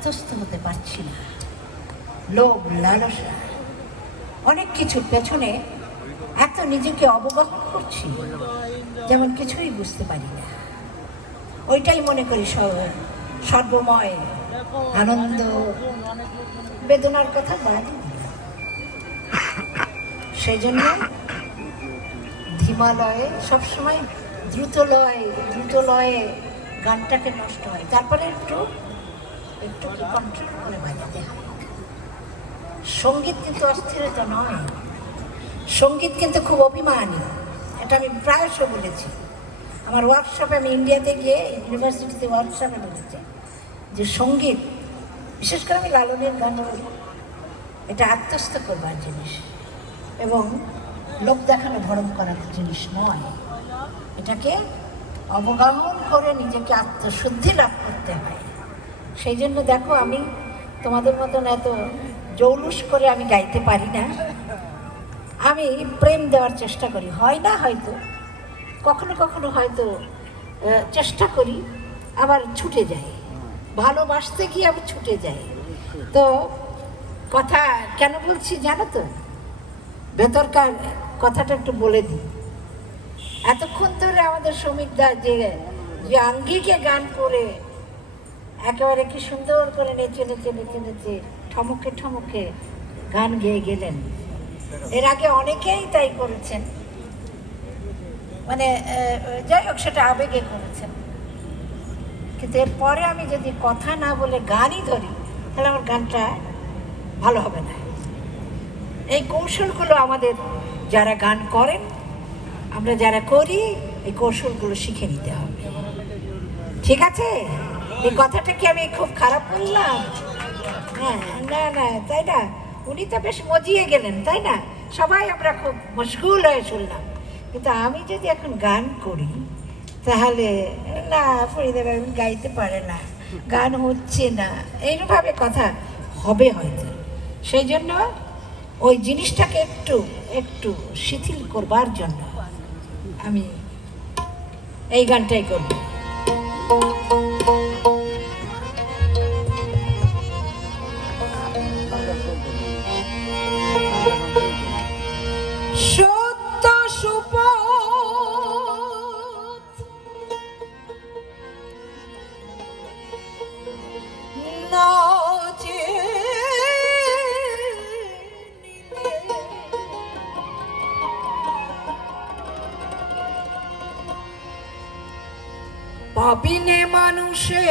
আত্মস্থ হতে পারছি না। লোভ, লালসা, অনেক কিছুর পেছনে এত নিজেকে অবগত করছি, যেমন কিছুই বুঝতে পারি না। ওইটাই মনে করি সর্বময় আনন্দ, বেদনার কথা বাদই দিলাম। সেই জন্য ধীমালয়ে সবসময় দ্রুত লয়ে গানটাকে নষ্ট হয়, তারপরে একটু একটু কন্ট্রোল করে বাজাতে হয়। সঙ্গীত কিন্তু অস্থিরতা নয়, সঙ্গীত কিন্তু খুব অভিমানী। এটা আমি প্রায়শ বলেছি আমার ওয়ার্কশপে, আমি ইন্ডিয়াতে গিয়ে ইউনিভার্সিটিতে ওয়ার্কশপে বলেছি যে সঙ্গীত, বিশেষ করে আমি লালনের গান বলি, এটা আত্মস্থ করবার জিনিস এবং লোক দেখানো ভরণ করার জিনিস নয়। এটাকে অবগাহন করে নিজেকে আত্মশুদ্ধি লাভ করতে হয়। সেই জন্য দেখো, আমি তোমাদের মতন এত জৌলুস করে আমি গাইতে পারি না। আমি প্রেম দেওয়ার চেষ্টা করি, হয় না হয়তো, কখনো কখনো হয়তো চেষ্টা করি, আবার ছুটে যাই, ভালোবাসতে গিয়ে আমি ছুটে যাই। তো কথা কেন বলছি জানো তো, ভেতরকার কথাটা একটু বলে দিই। এতক্ষণ ধরে আমাদের শ্রমিকদা যে আঙ্গিকে গান করে একেবারে কি সুন্দর করে নেচে নেচে নেচে নেচে ঠমকে ঠমকে গান গেয়ে গেলেন। এর আগে অনেকেই তাই করেছেন, মানে যাই হোক, সেটা আবেগে করেছেন। কিন্তু এরপরে আমি যদি কথা না বলে গানই ধরি, তাহলে আমার গানটা ভালো হবে না। এই কৌশলগুলো আমাদের যারা গান করেন, আমরা যারা করি, এই কৌশলগুলো শিখে নিতে হবে। ঠিক আছে? এই কথাটা কি আমি খুব খারাপ বললাম? হ্যাঁ, না না, তাই না? উনি তো বেশ মজিয়ে গেলেন, তাই না? সবাই আমরা খুব মশগুল হয়ে শুনলাম। কিন্তু আমি যদি এখন গান করি, তাহলে না, ফরিদা বেগম গাইতে পারে না, গান হচ্ছে না, এইভাবে কথা হবে হয়তো। সেই জন্য ওই জিনিসটাকে একটু একটু শিথিল করবার জন্য আমি এই গানটাই করব। সত্য সুপথ নাচে পাপিনে মানুষে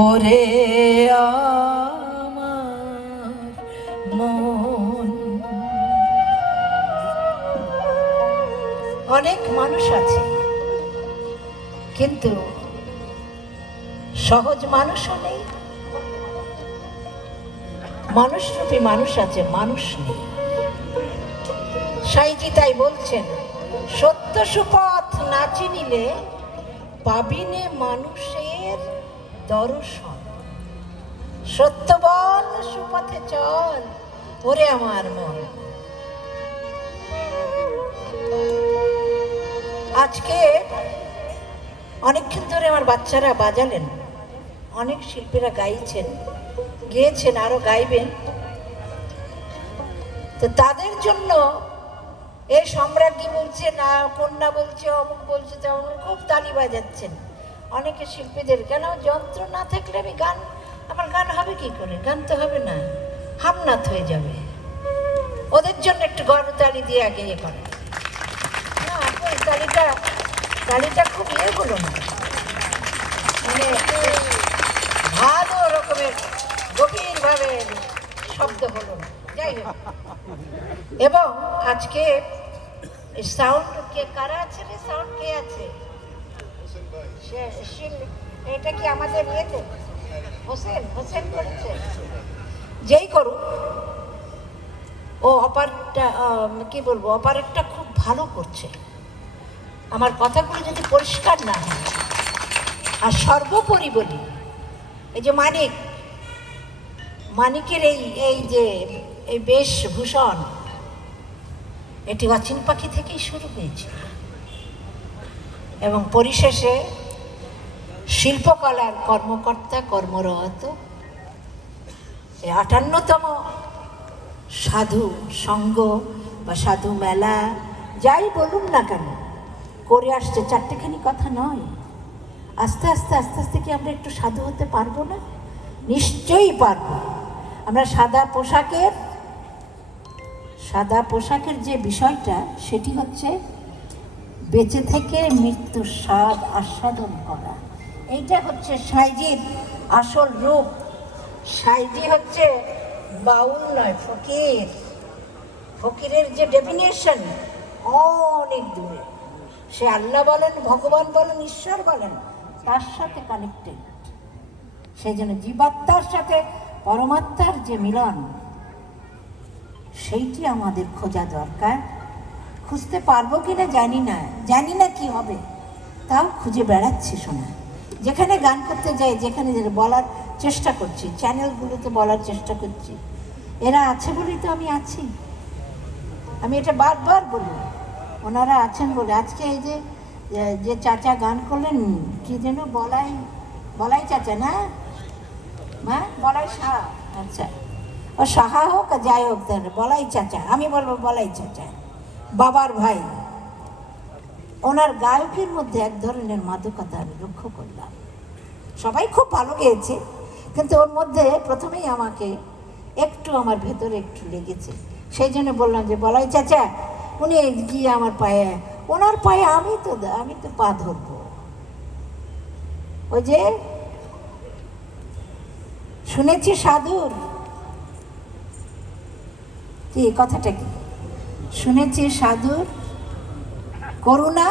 ওরে আমার মন। অনেক মানুষ আছে, কিন্তু সহজ মানুষও নেই, মানুষরূপী মানুষ আছে, মানুষ নেই। সাইজি তাই বলছেন, সত্য সুপথ না চিনিলে পাবিনে মানুষের দর্শন। সত্য বল, সুপথে চল, ওরে আমার মন। আজকে অনেকক্ষণ ধরে আমার বাচ্চারা বাজালেন, অনেক শিল্পীরা গাইছেন, গেয়েছেন, আরো গাইবেন। তো তাদের জন্য এই সম্রাজ্ঞী বলছে, না কন্যা বলছে, অমুক বলছে, তেমন খুব তালি বাজাচ্ছেন অনেকে শিল্পীদের। কেন? যন্ত্র না থাকলে আমি গান, আমার গান হবে কি করে? গান তো হবে না, হামনাথ হয়ে যাবে। ওদের জন্য একটু গণতালি দিয়ে আগে ইয়ে করে না, তালিটা খুব ইয়ে হলো না, মানে ভালো রকমের গভীরভাবে শব্দ হলো না। যাই হোক, এবং আজকে সাউন্ড কে কারা আছে রে? সাউন্ড কে আছে? এটা কি আমাদের ইয়েতে হোসেন করেছে? যেই করুক, ও অপারটা কি বলবো, অপারেটটা খুব ভালো করছে। আমার কথাগুলো যদি পরিষ্কার না হয়, আর সর্বোপরি বলি, এই যে মানিকের এই এই যে এই বেশভূষণ, এটি অচিন পাখি থেকেই শুরু হয়েছিল এবং পরিশেষে শিল্পকলার কর্মকর্তা কর্মরত এই 58তম সাধু সঙ্গ বা সাধু মেলা যাই বলুন না কেন করে আসছে। চারটেখানি কথা নয়, আস্তে আস্তে আস্তে আস্তে কি আমরা একটু সাধু হতে পারবো না? নিশ্চয়ই পারবো। আমরা সাদা পোশাকের যে বিষয়টা, সেটি হচ্ছে বেঁচে থেকে মৃত্যুর স্বাদ আস্বাদন করা। এইটা হচ্ছে সাইজির আসল রূপ। সাইজি হচ্ছে বাউল নয়, ফকির। ফকিরের যে ডেফিনেশন অনেক দূরে। সে আল্লাহ বলেন, ভগবান বলেন, ঈশ্বর বলেন, তার সাথে কানেক্টেড। সেই জন্য জীবাত্মার সাথে পরমাত্মার যে মিলন, সেইটি আমাদের খোঁজা দরকার। খুঁজতে পারবো কিনা জানি না কি হবে, তাও খুঁজে বেড়াচ্ছি। শোনা, যেখানে গান করতে যাই, যেখানে বলার চেষ্টা করছি, চ্যানেলগুলোতে বলার চেষ্টা করছি, এরা আছে বলেই তো আমি আছি। আমি এটা বারবার বলি, ওনারা আছেন বলে। আজকে এই যে চাচা গান করলেন, কি যেন বলাই চাচা না, হ্যাঁ বলাই সাহা, আচ্ছা ও সাহা হোক আর যাই হোক, বলাই চাচা, আমি বলবো বলাই চাচা, বাবার ভাই। ওনার গায়কের মধ্যে এক ধরনের মাদকতা আমি লক্ষ্য করলাম। সবাই খুব ভালো গেয়েছে, কিন্তু ওর মধ্যে প্রথমেই আমাকে একটু আমার ভেতরে একটু লেগেছে। সেই জন্য বললাম যে বলাই চাচা, উনি গিয়ে আমার পায়ে, ওনার পায়ে আমি তো পা ধরবো। ওই যে শুনেছি সাধুর কি কথাটা, কি শুনেছি সাধুর করুণা,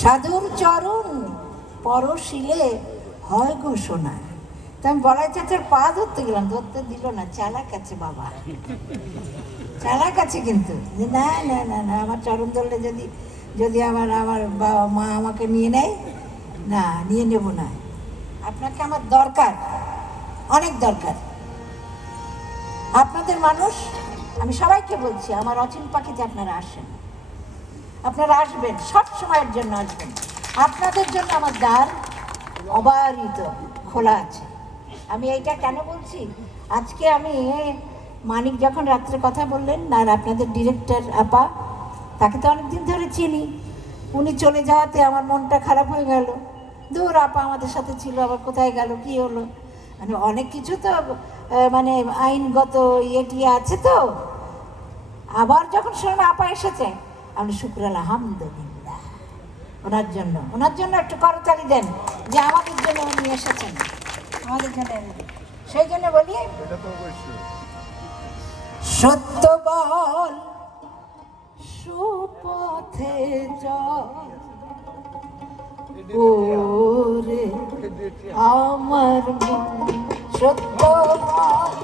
সাধুর চরণ পরশিলে হয় গো সোনা। তো আমি বলাই চাচার পা ধরতে গেলাম, ধরতে দিল না, চালাক আছে বাবা, চালাক আছে। কিন্তু না না না না, আমার চরণ ধরলে যদি আমার বাবা মা আমাকে নিয়ে নেয়, না নিয়ে নেব না, আপনাকে আমার দরকার, অনেক দরকার। আপনাদের মানুষ, আমি সবাইকে বলছি, আমার অচিন পাখিতে আপনারা আসেন, আপনারা আসবেন, সব সময়ের জন্য আসবেন। আপনাদের জন্য আমার দ্বার অবারিত খোলা আছে। আমি এইটা কেন বলছি, আজকে আমি মানিক যখন রাত্রে কথা বললেন না, আপনাদের ডিরেক্টর আপা, তাকে তো অনেকদিন ধরে চিনি, উনি চলে যাওয়াতে আমার মনটা খারাপ হয়ে গেল। দূর, আপা আমাদের সাথে ছিল, আবার কোথায় গেল, কি হলো, মানে অনেক কিছু তো মানে আইনগত ইয়ে আছে তো। আবার যখন শুনলাম আপা এসেছে, আমি শুক্র আলহামদুলিল্লাহ ওনার জন্য একটু করতালি দেন, যে আমাদের জন্য উনি এসেছেন, আমাদের জন্য। সেই জন্য বলি, সত্য বল সুপথে চল ওরে আমার মন, সত্য বল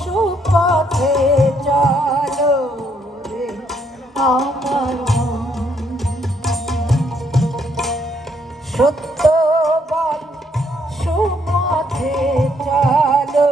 সুপথে চলো রে আমার মন, সত্য বল সুপথে চলো